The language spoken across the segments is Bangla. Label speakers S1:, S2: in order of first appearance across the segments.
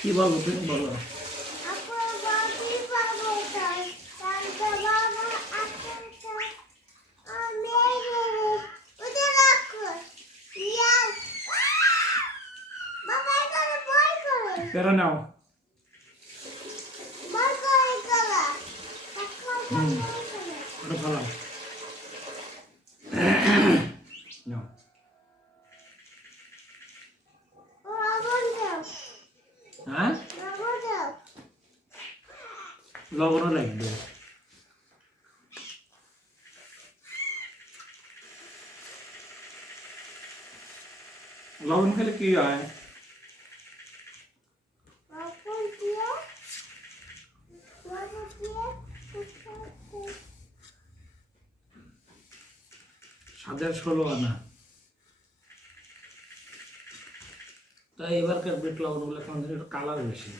S1: কি বলব তুমি বলো
S2: আপনার বাড়ি পাবো তাই তারপর বাবা
S1: লবণও লাগবে লবণ খেলে কি হয় সাদের ষোলো আনা তাই এবারকার বিট লবণগুলো একটু কালার বেশি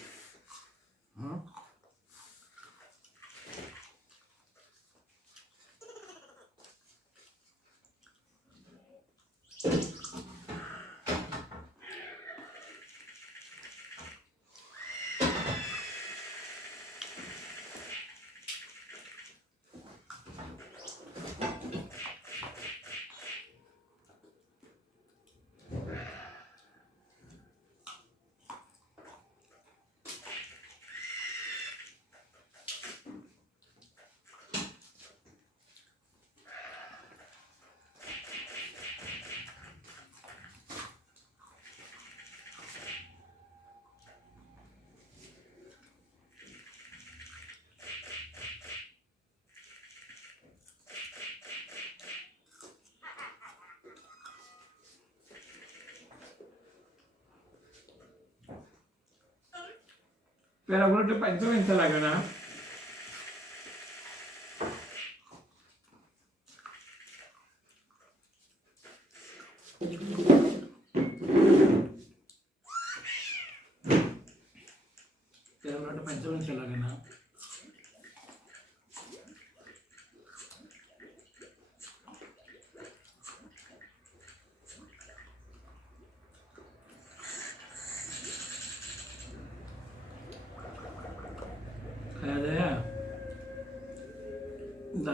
S1: প্যারাগুলো একটু পাইতে পাইতে লাগে না প্যারাগুলো একটু পাইতে পাইতে লাগে না খাওয়া যায়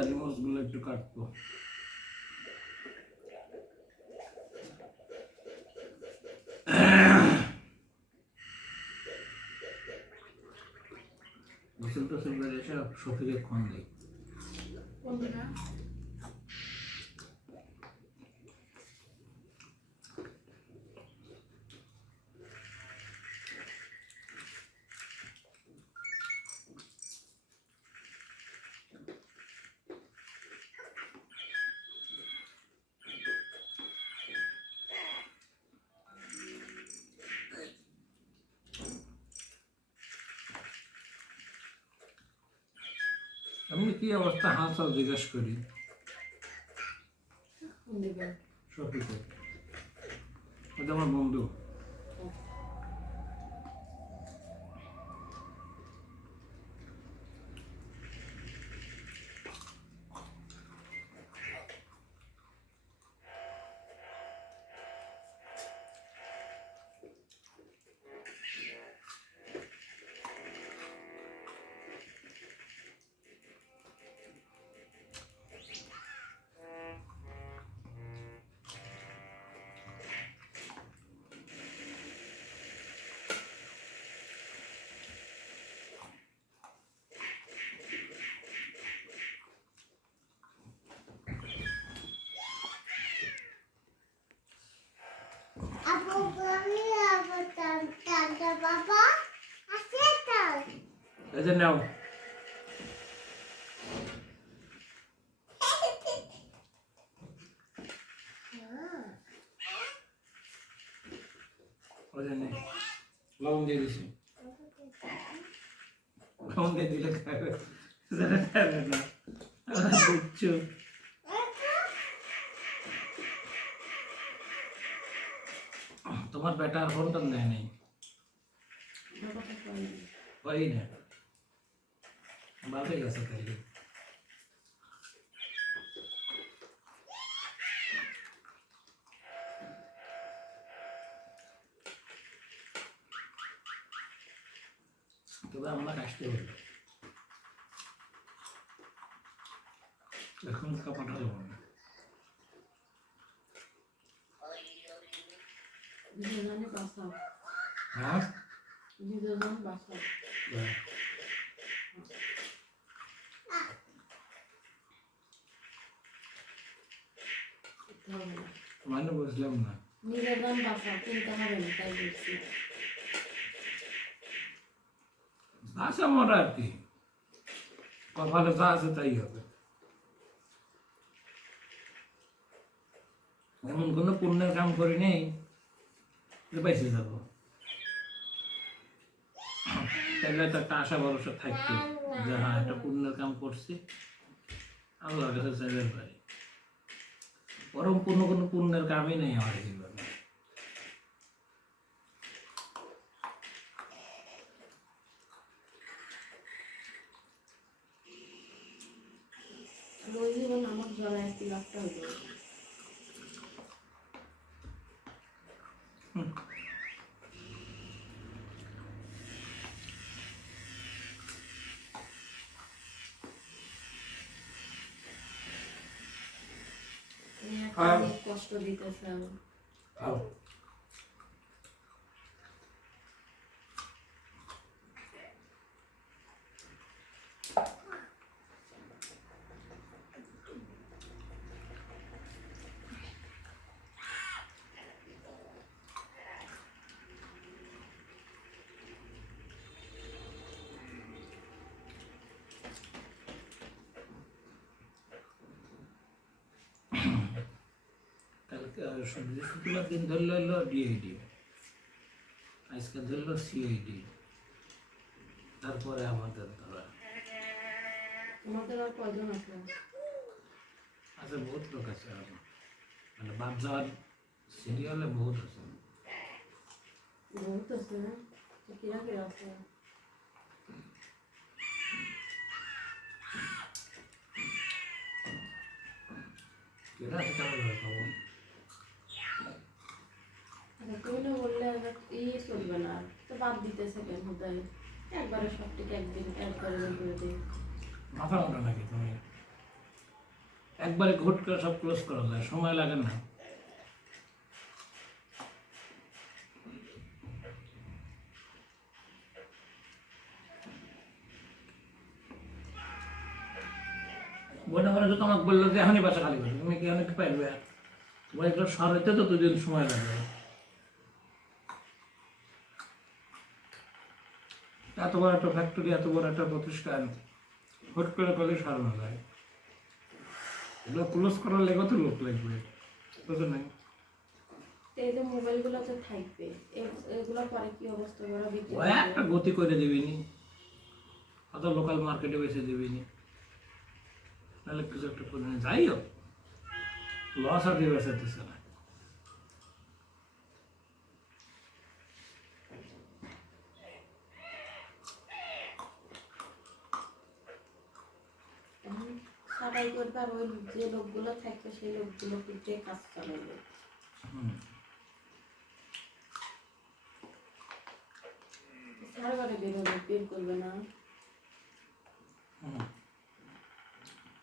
S1: দাদি মাছগুলো একটু কাটবো। এসে শফিকে ক্ষণ দিই। কি অবস্থা? হাসাও জিজ্ঞেস করি।
S3: দিকে?
S1: আমার বন্ধু। এই যে নাও ওই যে নে লবণ দিয়ে দিছি লবণ দিয়ে দিলে খাবে সেটা খাবে না বুঝছ তোমার বেটা আর ফোনটা নেয় নেই ওই না বাপে গেছে তাইলে তবে আমাকে আসতে হলো এখন কাপাটা যাব না
S3: দুজনে বাসাও
S1: হ্যাঁ
S3: দুজন বাসাও
S1: হ্যাঁ।
S3: করতে হবে না
S1: মানে বুঝলাম না।
S3: নিজেজন বাসাও কিনতে হবে না তাই বলছি
S1: আছে আমার আর কি। কপালে যা আছে তাই হবে। এমন কোনো পুণ্যের কাম করি নেই যে বেঁচে যাব। তাহলে তো একটা আশা ভরসা থাকতো যে হ্যাঁ একটা পুণ্যের কাম করছি। আল্লাহর কাছে চাইলে পারি। বরং কোনো কোনো পুণ্যের কামই নেই আমার জীবনে
S3: আমার জ্বর একটি একটা
S1: হ্যাঁ।
S3: অনেক কষ্ট দিতেছে আমি
S1: খাও কালকে আহ, বৃহস্পতিবার দিন ধরলো হলো ডিআইডি আজকে ধরলো সিআইডি তারপরে আমাদের ধরা
S3: তোমাদের আর কয়জন আছে
S1: আছে বহুত লোক আছে আর মানে বাদ যাওয়ার সিরিয়ালে বহুত আছে
S3: বহুত আছে তো কিরা কিরা আছে
S1: কেটা আছে কেমন হবে খবর
S3: আচ্ছা, তুমি না বললে এবার ই চলবে না। তো বাদ দিতেছে কেন হুদাই একবারে সবটিকে একদিন একবারে বের করে দিই
S1: মাথা মোটা নাকি তুমি? একবারে ঘুট করে সব ক্লোজ করা যায় সময় লাগে না। বনে বনে তো তোমাকে বলল যে এখনই বাসা খালি করবে তুমি কি অনেক পাইবে? তোমার এগুলো সরাইতে তো দুদিন সময় লাগবে এত বড় একটা ফ্যাক্টরি এত বড় একটা প্রতিষ্ঠান হুট করে করলে সারানো যায়। এগুলো ক্লোজ করার লেগে তো লোক লাগবে বুঝো নাই
S3: এই যে মোবাইলগুলো যে থাকবে এগুলো পরে কি অবস্থা? ওরা বিক্রি
S1: একটা গতি করে দিবিনি। অত লোকাল মার্কেটে দিবিনি। নাহলে কিছু একটা করে যাই হোক লস আর দিয়ে না
S3: এখন সবাই করবে আর ওই যে লোকগুলো থাকবে সেই লোকগুলো পিঠে কাজ চালাবে বেরোবে বের করবে না।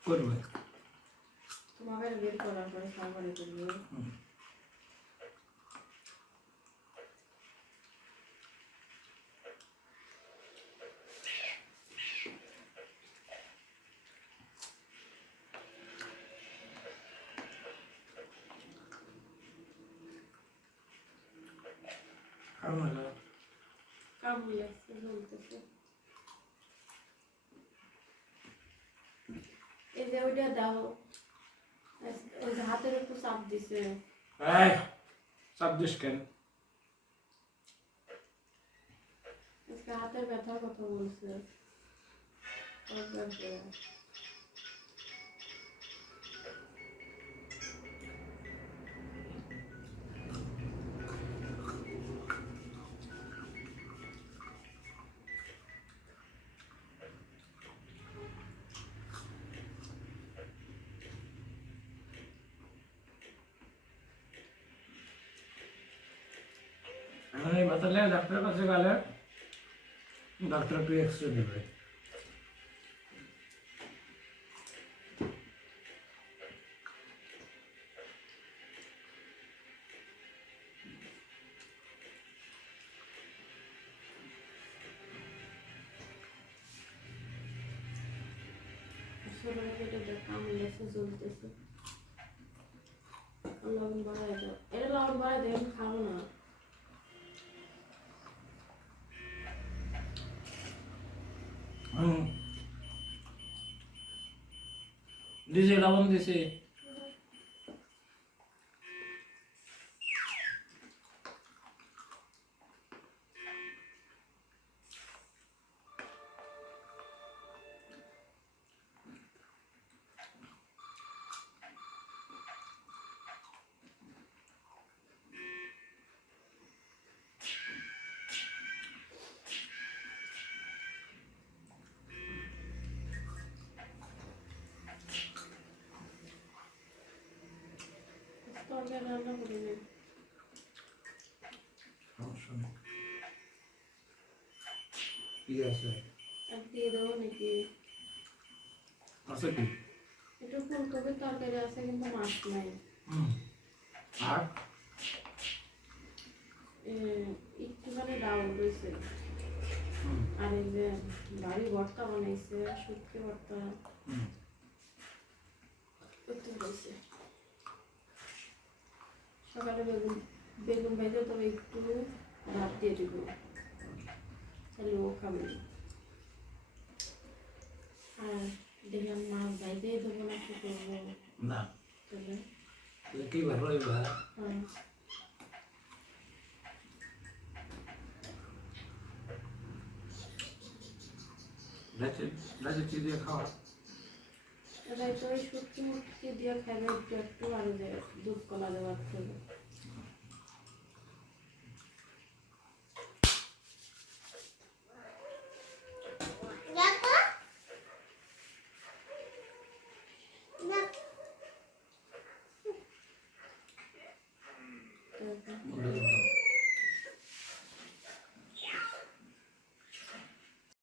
S1: করবে।
S3: তোমাকে বের করার পরে সারবারে করবে। কামড় লাগছে জ্বলতেছে এই যে ওইটা দাও ওই যে হাতের একটু চাপ দিছে
S1: এই, ছাব্বিশ কেন?
S3: আজকে হাতের ব্যথার কথা বলছে।
S1: এই বাতালে ডাক্তারের কাছে গেলে ডাক্তার একটু এক্সরে দেবে
S3: জ্বলতেছে। লবণ বাড়াই দাও এটা লবণ বাড়াই দেয় খাব না।
S1: দিছে লবণ দিছে।
S3: রান্না করি না
S1: কি? আছে
S3: আর দিয়ে দেবো নাকি
S1: আছে কি
S3: একটু ফুলকপির তরকারি রয়েছে আর এই যে বাড়ি ভর্তা বানাইছে শুটকি ভর্তা রয়েছে সকালে বেগুন বেগুন ভাইতে তবে একটু ভাত দিয়ে দিব। তাহলে ও খাবে। আর দেখলাম মাছ ভাইতে দেবো না কি করব?
S1: না।
S3: তাহলে?
S1: তাহলে কি ভালো এবার
S3: হ্যাঁ?
S1: রাতে রাতে কি দিয়ে খাওয়া
S3: এবার তো শুটকি মুটকি দিয়ে খাবে একটু আনন্দ দুধ কলা দেওয়ার থেকে